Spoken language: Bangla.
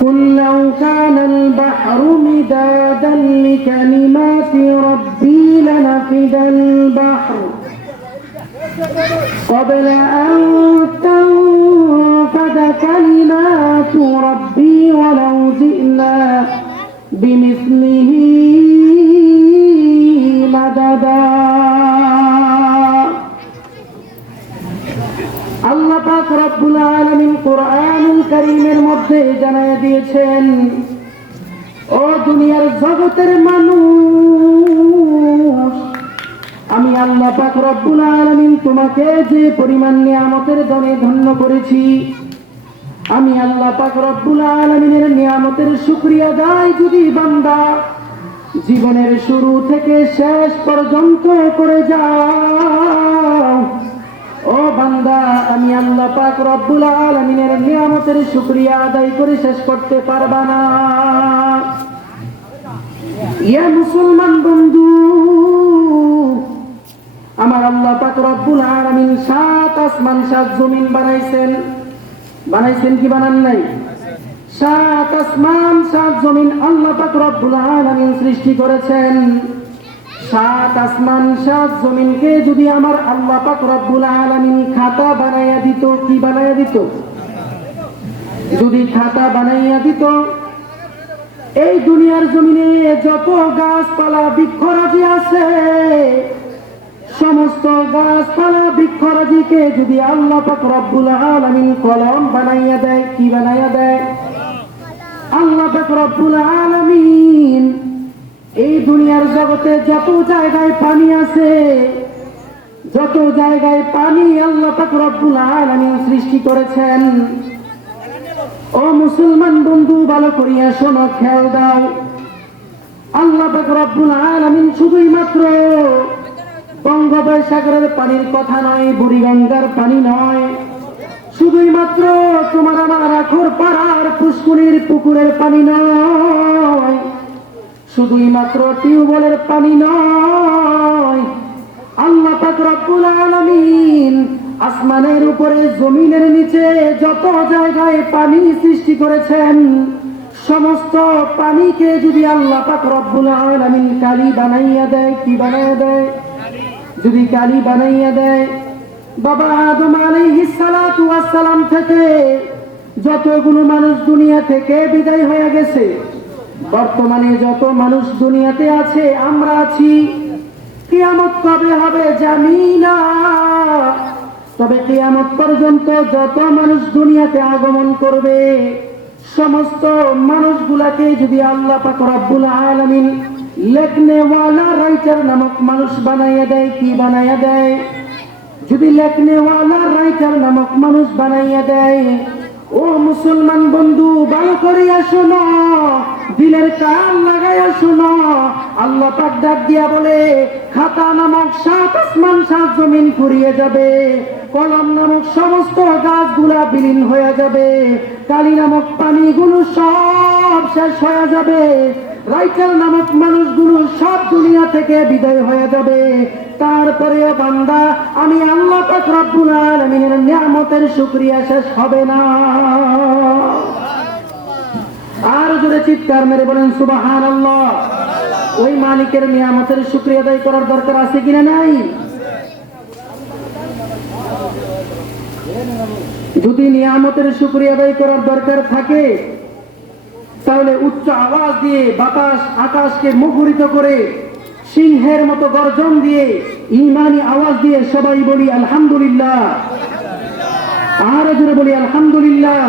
قل لو كان البحر مدادا لكلمات ربي لنفد البحر قبل أن تنفد كلمات ربي ولو جئنا بمثله مددا। আল্লাহ পাক রব্বুল আলামিন কোরআনুল কারীমের মধ্যে জানায় দিয়েছেন, ও দুনিয়ার জগতের মানুষ, আমি আল্লাহ পাক রব্বুল আলামিন তোমাকে যে পরিমাণ নিয়ামতের ধনে ধন্য করেছি, আমি আল্লাহ পাক রব্বুল আলামিনের নিয়ামতের শুকরিয়া আদায় যদি বান্দা জীবনের শুরু থেকে শেষ পর্যন্ত করে যাও, ও বান্দা, আমি আল্লাহ পাক রব্বুল আলামিনের নিয়ামতের শুকরিয়া আদায় করে শেষ করতে পারবা না। ইয়া মুসলমান বন্ধু, আমার আল্লাহ পাক রব্বুল আলামিন 7 আসমান 7 জমিন বানাইছেন। বানাইছেন কি বানান নাই? 7 আসমান 7 জমিন আল্লাহ পাক রব্বুল আলামিন সৃষ্টি করেছেন। 7 আসমান 7 জমিনকে যদি আমার আল্লাহ পাক রব্বুল আলামিন খাতা বানাইয়া দিত, কি বানাইয়া দিত? যদি খাতা বানাইয়া দিত, এই দুনিয়ার জমিনে যত গাছপালা বৃক্ষরাজি আছে, সমস্ত গাছপালা বৃক্ষরাজিকে যদি আল্লাহ পাক রব্বুল আলামিন কলম বানাইয়া দেয়, কি বানাইয়া দেয়? আল্লাহ পাক রব্বুল আলামিন এই দুনিয়ার জগতে যত জায়গায় পানি আছে, যত জায়গায় পানি আল্লাহ পাক রব্বুল আলামিন সৃষ্টি করেছেন। ও মুসলমান বন্ধু, ভালো করিয়া শোনো, খেয়াল দাও। আল্লাহ পাক রব্বুল আলামিন শুধুই মাত্র বঙ্গোপসাগরের পানির কথা নয়, বুড়িগঙ্গার পানি নয়, শুধুই মাত্র তোমার আমার আখর পাড়ার পুষ্কুনির পুকুরের পানি নয়, শুধুই মাত্র টিউবওয়েলের পানি নয়, আল্লাহ পাক রব্বুল আলামিন আসমানের উপরে জমিনের নিচে যত জায়গায় পানি সৃষ্টি করেছেন, সমস্ত পানিকে যদি আল্লাহ পাক রব্বুল আলামিন কালি বানাইয়া দেয়, কি বানাইয়া দেয়? যদি কালি বানাইয়া দেয়, বাবা আদম আলাইহিস সালাতু ওয়াস সালাম থেকে যতগুলো মানুষ দুনিয়া থেকে বিদায় হয়ে গেছে, বর্তমানে যত মানুষ দুনিয়াতে আছে, আমরা আছি, কিয়ামত কবে হবে জানি না, তবে কিয়ামত পর্যন্ত যত মানুষ দুনিয়াতে আগমন করবে, সমস্ত মানুষগুলাকে যদি আল্লাহ পাক রব্বুল আলামিন লেখনেওয়ালা রাইটার নামক মানুষ বানাইয়া দেয়, কি বানাইয়া দেয়? যদি লেখনেওয়ালা রাইটার নামক মানুষ বানাইয়া দেয়, ও মুসলমান বন্ধু, ভালো করিয়া শোনো, দিলের কান লাগাইয়া শোনো, আল্লাহ পাক ডাক দিয়া বলে, খাতা নামক 7 আসমান 7 জমিন ফুরিয়ে যাবে, কলম নামক সমস্ত গাছগুলা বিলীন হয়ে যাবে, কালি নামক পানিগুলো সব শেষ হয়ে যাবে, রাইটার নামক মানুষগুলো সব দুনিয়া থেকে বিদায় হয়ে যাবে। তারপরেও বান্দা, আমি আল্লাহ পাক রব্বুল আলামিনের নিয়ামতের শুকরিয়া শেষ হবে না। আর জোরে চিৎকার মেরে বলেন সুবহানাল্লাহ। ওই মালিকের নিয়ামতের শুকরিয়া আদায় করার দরকার আছে কিনা নাই? যদি নিয়ামতের শুকরিয়া আদায় করার দরকার থাকে, তাহলে উচ্চ আওয়াজ দিয়ে বাতাস আকাশকে মুখরিত করে সিংহের মতো গর্জন দিয়ে ঈমানি আওয়াজ দিয়ে সবাই বলি আলহামদুলিল্লাহ। আর জোরে বলি আলহামদুলিল্লাহ।